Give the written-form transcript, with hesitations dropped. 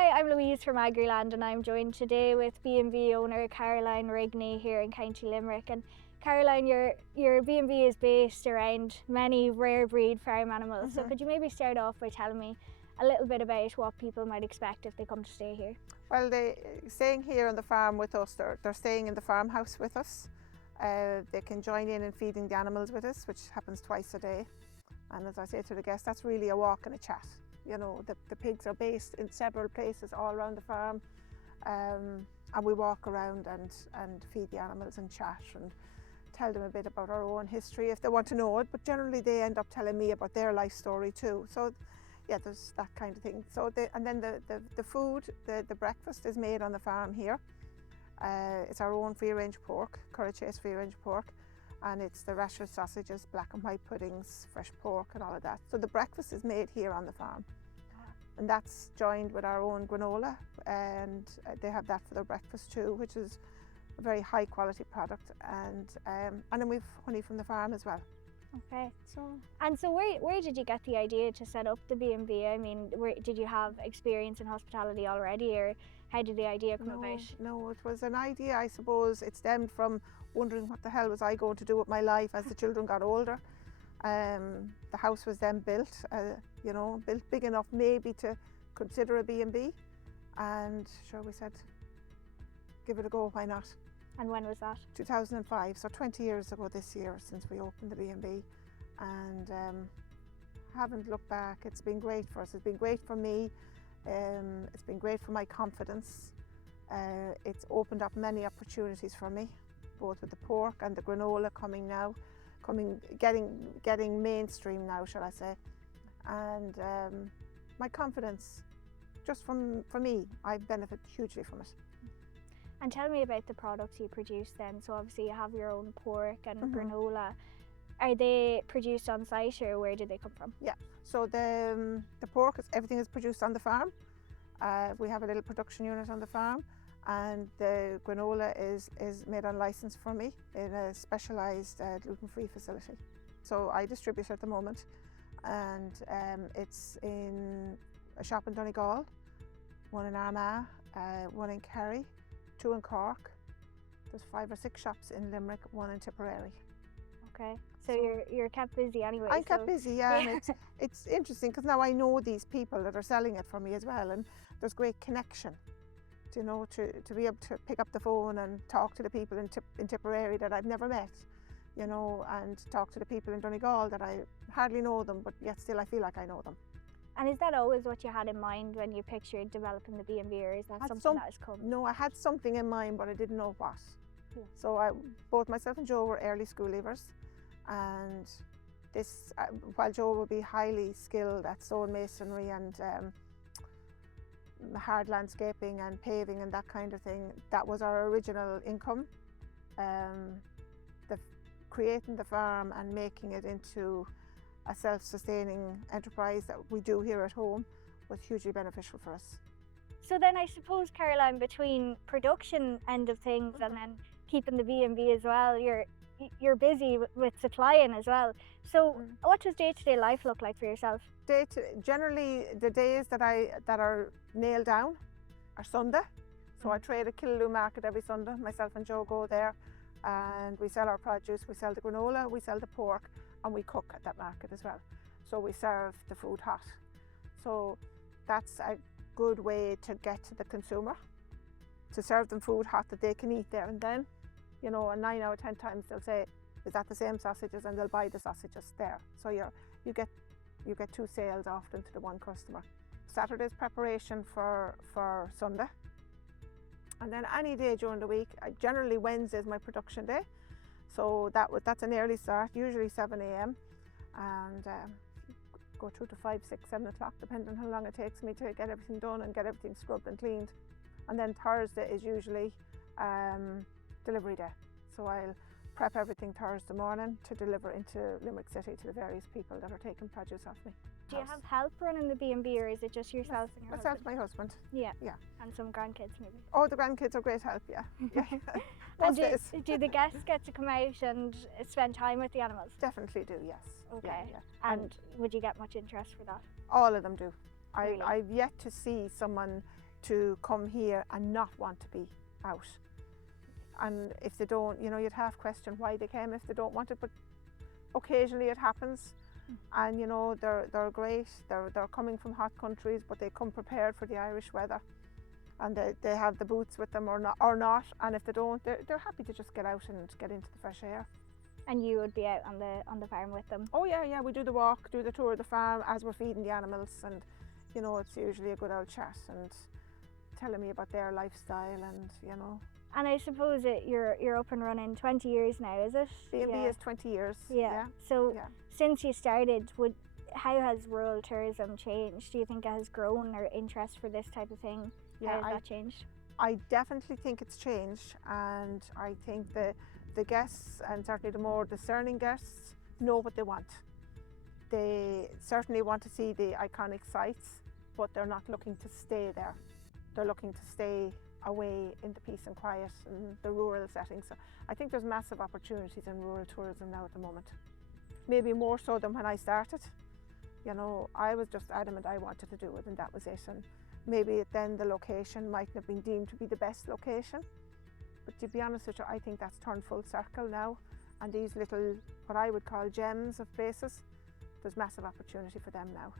Hi, I'm Louise from Agriland and I'm joined today with B&B owner Caroline Rigney here in County Limerick. And Caroline, your B&B is based around many rare breed farm animals. So could you maybe start off by telling me a little bit about what people might expect if they come to stay here? Well, they staying here on the farm with us, they're staying in the farmhouse with us. They can join in feeding the animals with us, which happens twice a day. And as I say to the guests, that's really a walk and a chat. You know, the pigs are based in several places all around the farm, and we walk around and feed the animals and chat and tell them a bit about our own history if they want to know it, but generally they end up telling me about their life story too. So yeah, there's that kind of thing. So and then the food, the breakfast is made on the farm here. It's our own free-range pork, Curragh Chase free-range pork, and it's the rasher sausages, black and white puddings, fresh pork and all of that. So the breakfast is made here on the farm. And that's joined with our own granola, and they have that for their breakfast too, which is a very high quality product. And then we've honey from the farm as well. Okay. So where did you get the idea to set up the B&B? I mean, did you have experience in hospitality already, or how did the idea come about? No, it was an idea, I suppose. It stemmed from wondering what the hell was I going to do with my life as the children got older. The house was then built, built big enough maybe to consider a B&B, and sure, we said, give it a go, why not? And when was that? 2005, so 20 years ago this year since we opened the B&B, and haven't looked back. It's been great for us, it's been great for me, it's been great for my confidence. It's opened up many opportunities for me, both with the pork and the granola getting mainstream now, shall I say. And my confidence, just for me, I benefit hugely from it. And tell me about the products you produce then. So obviously you have your own pork and granola. Are they produced on site, or where do they come from? Yeah, so the pork, everything is produced on the farm. We have a little production unit on the farm, and the granola is made on licence for me in a specialised gluten-free facility. So I distribute at the moment, and it's in a shop in Donegal, one in Armagh, one in Kerry, 2 in Cork. There's 5 or 6 shops in Limerick, 1 in Tipperary. Okay, so you're kept busy anyway. I'm kept busy, yeah. And it's interesting because now I know these people that are selling it for me as well, and there's great connection. You know, to be able to pick up the phone and talk to the people in Tipperary that I've never met, you know, and talk to the people in Donegal that I hardly know them, but yet still I feel like I know them. And is that always what you had in mind when you pictured developing the B&B, or is that something that has come? No, I had something in mind, but I didn't know what. Yeah. So both myself and Joe were early school leavers, and this, while Joe would be highly skilled at stonemasonry and hard landscaping and paving and that kind of thing, that was our original income. Creating the farm and making it into a self-sustaining enterprise that we do here at home was hugely beneficial for us. So then I suppose, Caroline, between production end of things and then keeping the B&B as well, you're busy with supplying as well. So what does day-to-day life look like for yourself? Generally, the days that are nailed down are Sunday. So I trade at Killaloe Market every Sunday. Myself and Joe go there, and we sell our produce, we sell the granola, we sell the pork, and we cook at that market as well. So we serve the food hot. So that's a good way to get to the consumer, to serve them food hot that they can eat there and then. You know, and 9 out of 10 times they'll say, is that the same sausages? And they'll buy the sausages there. So you get 2 sales often to the one customer. Saturday's preparation for Sunday. And then any day during the week, generally Wednesday is my production day. So that's an early start, usually 7 a.m. and go through to 5, 6, 7 o'clock, depending on how long it takes me to get everything done and get everything scrubbed and cleaned. And then Thursday is usually delivery day. So I'll prep everything Thursday morning to deliver into Limerick City to the various people that are taking produce off me. Do you have help running the B&B, or is it just yourself and your husband? Myself, my husband. Yeah. Yeah. And some grandkids maybe. Oh, the grandkids are great help, yeah. Yeah. And do the guests get to come out and spend time with the animals? Definitely do, yes. Okay. Yeah. And would you get much interest for that? All of them do. Really? I've yet to see someone to come here and not want to be out. And if they don't, you know, you'd half question why they came if they don't want it, but occasionally it happens. And you know, they're great, they're coming from hot countries, but they come prepared for the Irish weather, and they have the boots with them or not, and if they don't, they're happy to just get out and get into the fresh air. And you would be out on the farm with them? Oh yeah, we do the walk, do the tour of the farm as we're feeding the animals, and you know, it's usually a good old chat and telling me about their lifestyle, and you know. And I suppose you're up and running 20 years now, is it? B&B is 20 years. Yeah. So since you started, how has rural tourism changed? Do you think it has grown, or interest for this type of thing? Yeah, how has that changed? I definitely think it's changed, and I think the guests, and certainly the more discerning guests, know what they want. They certainly want to see the iconic sites, but they're not looking to stay there. They're looking to stay away in the peace and quiet and the rural settings. So I think there's massive opportunities in rural tourism now at the moment. Maybe more so than when I started. You know, I was just adamant I wanted to do it, and that was it. And maybe then the location mightn't have been deemed to be the best location. But to be honest with you, I think that's turned full circle now. And these little, what I would call gems of places, there's massive opportunity for them now.